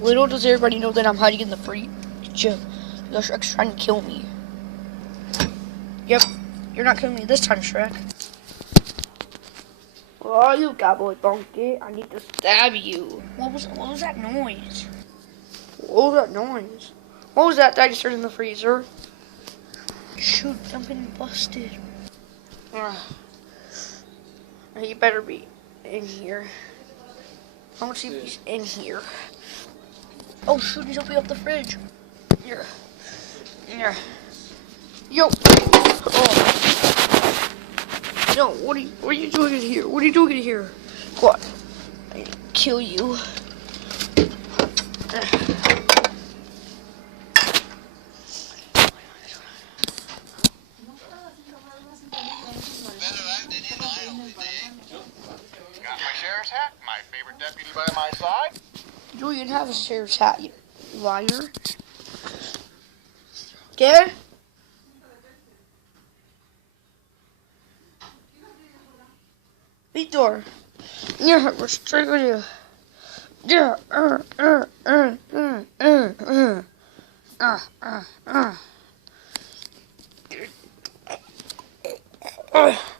Little does everybody know that I'm hiding in the fridge. The Shrek's trying to kill me. Yep, you're not killing me this time, Shrek. Oh, you cowboy donkey! I need to stab you. What was that noise? What was that noise? What was that dinosaur in the freezer? Shoot, I'm getting busted. He better be in here. I want to see if he's in here. Oh shoot, he's opening up the fridge. Here. Here. Yo. Oh. Yo, what are you doing in here? What are you doing in here? What? I kill you. Got my sheriff's hat, my favorite deputy by my side. You don't even have a sheriff's hat, you liar. ¿Qué? Víctor. Yeah, we're struggling you. Yeah,